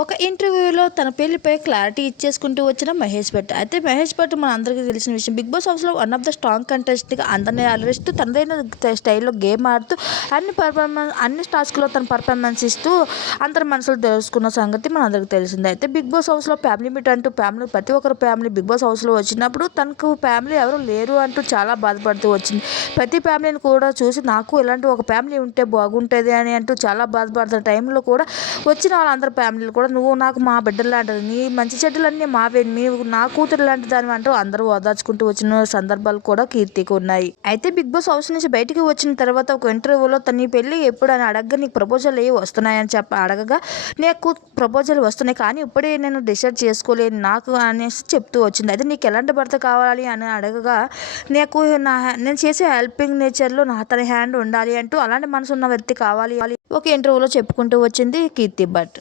ఒక ఇంటర్వ్యూలో తన పెళ్ళిపై క్లారిటీ ఇచ్చేసుకుంటూ వచ్చిన మహేష్ భట్. అయితే మహేష్ భట్ మన అందరికీ తెలిసిన విషయం బిగ్ బాస్ హౌస్లో వన్ ఆఫ్ ద స్ట్రాంగ్ కంటెస్ట్గా అందరినీ అలరిస్తూ తనదైన స్టైల్లో గేమ్ ఆడుతూ అన్ని పర్ఫార్మెన్స్ అన్ని టాస్క్లో తన పర్ఫార్మెన్స్ ఇస్తూ అందరి మనసులు తెలుసుకున్న సంగతి మన అందరికీ తెలిసిందే. అయితే బిగ్ బాస్ హౌస్లో ఫ్యామిలీ మీట్ అంటూ ఫ్యామిలీ ప్రతి ఒక్కరు ఫ్యామిలీ బిగ్ బాస్ హౌస్లో వచ్చినప్పుడు తనకు ఫ్యామిలీ ఎవరు లేరు అంటూ చాలా బాధపడుతూ వచ్చింది. ప్రతి ఫ్యామిలీని కూడా చూసి నాకు ఇలాంటి ఒక ఫ్యామిలీ ఉంటే బాగుంటుంది అని అంటూ చాలా బాధపడుతున్న టైంలో కూడా వచ్చిన వాళ్ళందరి ఫ్యామిలీలు కూడా నువ్వు నాకు మా బిడ్డలు లాంటిది. నీ మంచి చెడ్డలన్నీ మావే. నీవు నా కూతురు లాంటి దాని అంటూ అందరూ ఓదార్చుకుంటూ వచ్చిన సందర్భాలు కూడా కీర్తికి ఉన్నాయి. అయితే బిగ్ బాస్ హౌస్ నుంచి బయటికి వచ్చిన తర్వాత ఒక ఇంటర్వ్యూలో తన పెళ్ళి పెళ్ళి ఎప్పుడు అని అడగగా నీకు ప్రపోజల్ ఏ వస్తున్నాయని చెప్ప అడగగా నీకు ప్రపోజల్ వస్తున్నాయి కానీ ఇప్పుడే నేను డిసైడ్ చేసుకోలేను నాకు అనేసి చెప్తూ వచ్చింది. అయితే నీకు ఎలాంటి భర్త కావాలి అని అడగగా నీకు నా నేను చేసే హెల్పింగ్ నేచర్లో నా తన హ్యాండ్ ఉండాలి అంటూ అలాంటి మనసు ఉన్న వ్యక్తి కావాలి ఒక ఇంటర్వ్యూలో చెప్పుకుంటూ వచ్చింది కీర్తి భట్.